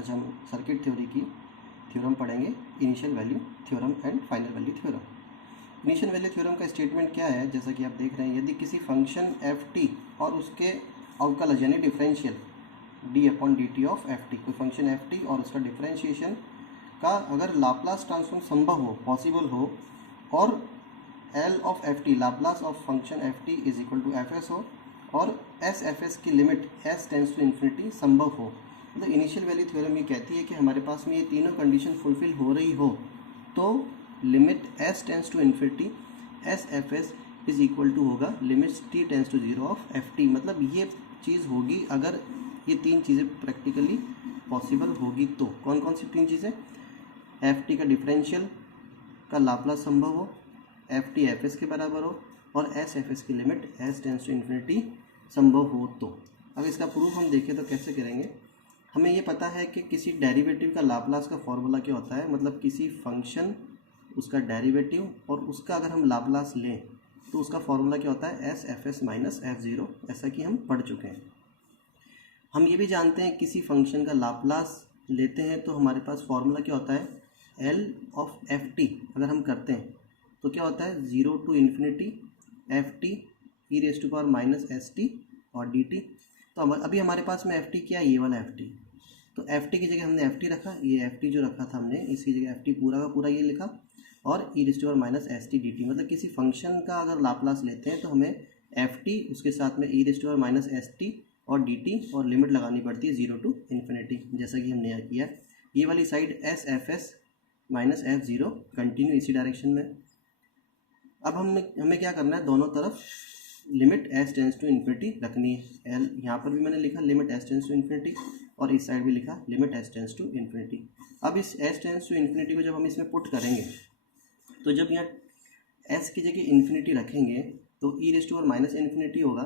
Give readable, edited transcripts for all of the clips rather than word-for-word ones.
आज हम circuit theory की थ्योरम पढ़ेंगे, initial value theorem and final value theorem. Initial value theorem का स्टेटमेंट क्या है, जैसा कि आप देख रहे हैं, यदि किसी फंक्शन एफ टी और उसके अवकलज यानी differential D upon D T of F T, कोई फंक्शन एफ टी और उसका डिफरेंशिएशन का अगर लाप्लास ट्रांसफॉर्म संभव हो, पॉसिबल हो, और L of F T, Laplace of function F T is equal to F S हो, और एस एफ एस की limit S tends to infinity संभव हो। मतलब इनिशियल वैल्यू थ्योरम ये कहती है कि हमारे पास में ये तीनों कंडीशन फुलफिल हो रही हो तो limit S tends to infinity S F s is equal to होगा limit t tends to zero of F t. मतलब ये चीज़ होगी अगर ये तीन चीज़ें प्रैक्टिकली पॉसिबल होगी तो। कौन कौन सी तीन चीज़ें? एफ टी का डिफरेंशियल का लाप्लास संभव हो, एफ टी एफ एस के बराबर हो, और एस एफ एस की limit S tends to infinity संभव हो तो। अब इसका प्रूफ हम देखें तो कैसे करेंगे? हमें ये पता है कि किसी डेरिवेटिव का लाप्लास का फॉर्मूला क्या होता है, मतलब किसी फंक्शन उसका डेरिवेटिव और उसका अगर हम लाप्लास लें तो उसका फॉर्मूला क्या होता है? S F S minus F zero, ऐसा कि हम पढ़ चुके हैं। हम ये भी जानते हैं किसी फंक्शन का लाप्लास लेते हैं तो हमारे पास फॉर्मूला क्या होता है? एल ऑफ एफ टी अगर हम करते हैं तो क्या होता है? Zero to infinity F T E raise to power minus S T और डी टी। तो अभी हमारे पास में एफ टी क्या है? ये वाला एफ टी। तो एफ टी की जगह हमने एफ टी रखा, ये एफ टी जो रखा था हमने इसकी जगह एफ टी पूरा का पूरा ये लिखा, और E raise to power minus S T D T. मतलब किसी फंक्शन का अगर लाप्लास लेते हैं तो हमें एफ टी उसके साथ में E raise to power minus S T और डी टी और लिमिट लगानी पड़ती है ज़ीरो टू इन्फिनिटी, जैसा कि हमने यहाँ किया। ये वाली side S F S minus F zero continue इसी डायरेक्शन में। अब हमें क्या करना है? दोनों तरफ limit S tends to infinity रखनी है। एल यहाँ पर भी मैंने लिखा limit S tends to infinity, और इस साइड भी लिखा limit S tends to infinity. अब इस एस टेंस टू इन्फिनिटी को जब हम इसमें पुट करेंगे तो जब यहाँ एस की जगह इन्फिनिटी रखेंगे तो ई raise to power minus infinity होगा,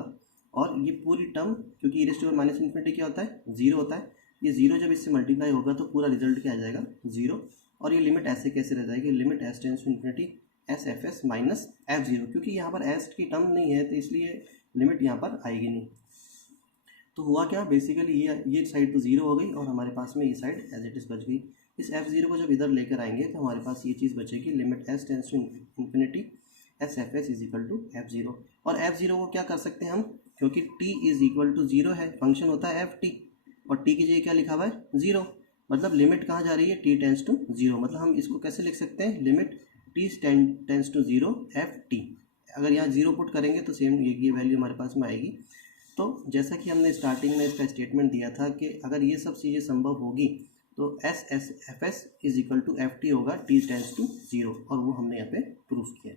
और ये पूरी टर्म, क्योंकि E raise to power minus infinity क्या होता है? ज़ीरो होता है। ये ज़ीरो जब इससे मल्टीप्लाई होगा तो पूरा रिजल्ट क्या आ जाएगा? ज़ीरो। और ये लिमिट ऐसे कैसे रह जाएगी? Limit S tends to infinity S F S minus F zero, क्योंकि यहाँ पर एस की टर्म नहीं है तो इसलिए लिमिट यहाँ पर आएगी नहीं। तो हुआ क्या? बेसिकली ये साइड तो ज़ीरो हो गई और हमारे पास में ये साइड एज इट इज़ बच गई। इस एफ ज़ीरो को जब इधर लेकर आएंगे तो हमारे पास ये चीज़ बचेगी limit S tends to infinity S F s is equal to f zero. और एफ ज़ीरो को क्या कर सकते हैं हम? क्योंकि t is equal to zero है, फंक्शन होता है एफ टी, और टी की जगह क्या लिखा हुआ है? ज़ीरो। मतलब लिमिट कहाँ जा रही है? T tends to zero. मतलब हम इसको कैसे लिख सकते हैं? Limit t tends to zero f t. अगर यहाँ ज़ीरो पुट करेंगे तो सेम ये वैल्यू हमारे पास में आएगी। तो जैसा कि हमने स्टार्टिंग में इसका स्टेटमेंट दिया था कि अगर ये सब चीज़ें संभव होगी तो s s F s is equal to f t होगा टी टेंस टू ज़ीरो, और वो हमने यहाँ पे प्रूफ किया।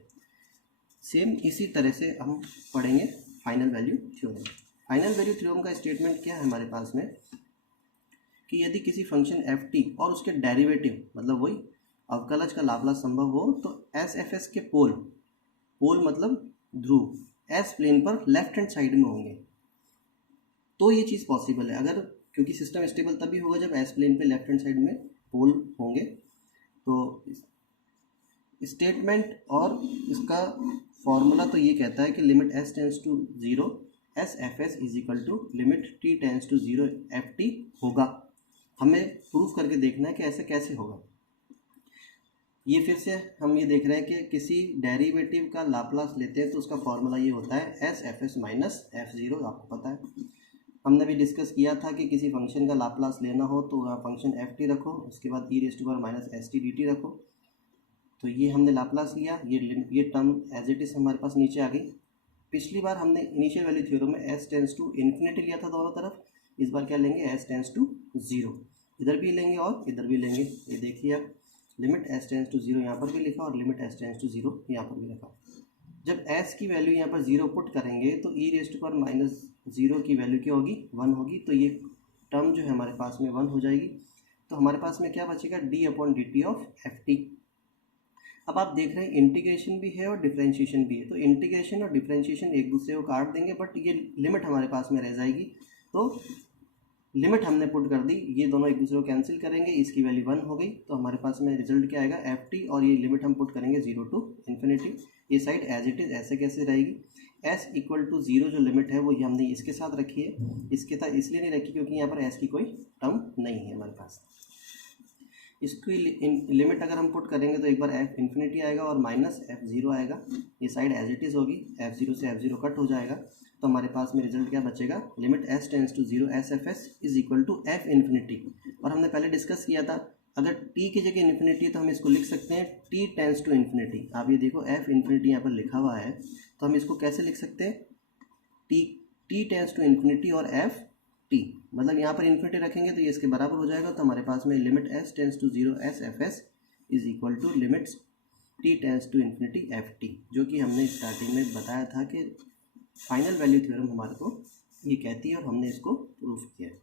सेम इसी तरह से हम पढ़ेंगे final value theorem. Final value theorem का स्टेटमेंट क्या है हमारे पास में कि यदि किसी फंक्शन एफ टी और उसके डेरिवेटिव, मतलब वही अवकलज का लाप्लास संभव हो तो एस एफ एस के पोल मतलब ध्रुव एस प्लेन पर लेफ्ट हैंड साइड में होंगे तो ये चीज़ पॉसिबल है। अगर, क्योंकि सिस्टम स्टेबल तभी होगा जब एस प्लेन पे लेफ्ट हैंड साइड में पोल होंगे। तो स्टेटमेंट और इसका फॉर्मूला तो ये कहता है कि limit S tends to zero s F s is equal to limit t tends to zero f t होगा। हमें प्रूफ करके देखना है कि ऐसे कैसे होगा। ये फिर से हम ये देख रहे हैं कि किसी डेरिवेटिव का लाप्लास लेते हैं तो उसका फॉर्मूला ये होता है S F S minus F zero, आपको पता है। हमने भी डिस्कस किया था कि किसी फंक्शन का लाप्लास लेना हो तो वहाँ फंक्शन एफ टी रखो, उसके बाद e raise to power minus S T D t रखो। तो ये हमने लाप्लास लिया, ये टर्म एज इट इज़ हमारे पास नीचे आ गई। पिछली बार हमने इनिशियल वैल्यू थ्योरम में एस टेंस टू इन्फिनिटी लिया था दोनों तरफ, इस बार क्या लेंगे? S tends to zero. इधर भी लेंगे और इधर भी लेंगे। ये देखिए आप, limit S tends to zero यहाँ पर भी लिखा और limit S tends to zero यहाँ पर भी लिखा। जब एस की वैल्यू यहाँ पर ज़ीरो पुट करेंगे तो ई raise to power minus zero की वैल्यू क्या होगी? वन होगी। तो ये टर्म जो है हमारे पास में वन हो जाएगी। तो हमारे पास में क्या बचेगा? D upon D T of F T. अब आप देख रहे हैं इंटीग्रेशन भी है और डिफरेंशिएशन भी है, तो इंटीग्रेशन और डिफरेंशिएशन एक दूसरे को काट देंगे, बट ये लिमिट हमारे पास में रह जाएगी। तो लिमिट हमने पुट कर दी, ये दोनों एक दूसरे को कैंसिल करेंगे, इसकी वैल्यू वन हो गई। तो हमारे पास में रिजल्ट क्या आएगा? एफ टी, और ये लिमिट हम पुट करेंगे ज़ीरो टू इन्फिनिटी। ये साइड एज इट इज़ ऐसे कैसे रहेगी? एस इक्वल टू ज़ीरो जो लिमिट है वो ये हमने इसके साथ रखी है, इसके साथ इसलिए नहीं रखी क्योंकि यहाँ पर एस की कोई टर्म नहीं है हमारे पास। इसकी लिमिट अगर हम पुट करेंगे तो एक बार एफ इन्फिनिटी आएगा और माइनस एफ ज़ीरो आएगा, ये साइड एज इट इज़ होगी, एफ ज़ीरो से एफ ज़ीरो कट हो जाएगा, तो हमारे पास में रिजल्ट क्या बचेगा, limit S tends to zero s F s is equal to f infinity. और हमने पहले डिस्कस किया था अगर टी की जगह इन्फिनिटी है तो हम इसको लिख सकते हैं टी टेंस टू इन्फिनिटी। आप ये देखो एफ इन्फिनिटी यहाँ पर लिखा हुआ है, तो हम इसको कैसे लिख सकते हैं, टी टेंस टू इन्फिनिटी और एफ टी, मतलब यहाँ पर इन्फिनिटी रखेंगे तो ये इसके बराबर हो जाएगा। तो हमारे पास में limit S tends to zero s F s is equal to limits t tends to infinity F t, जो कि हमने स्टार्टिंग में बताया था कि फाइनल वैल्यू थ्योरम हमारे को ये कहती है और हमने इसको प्रूफ किया है।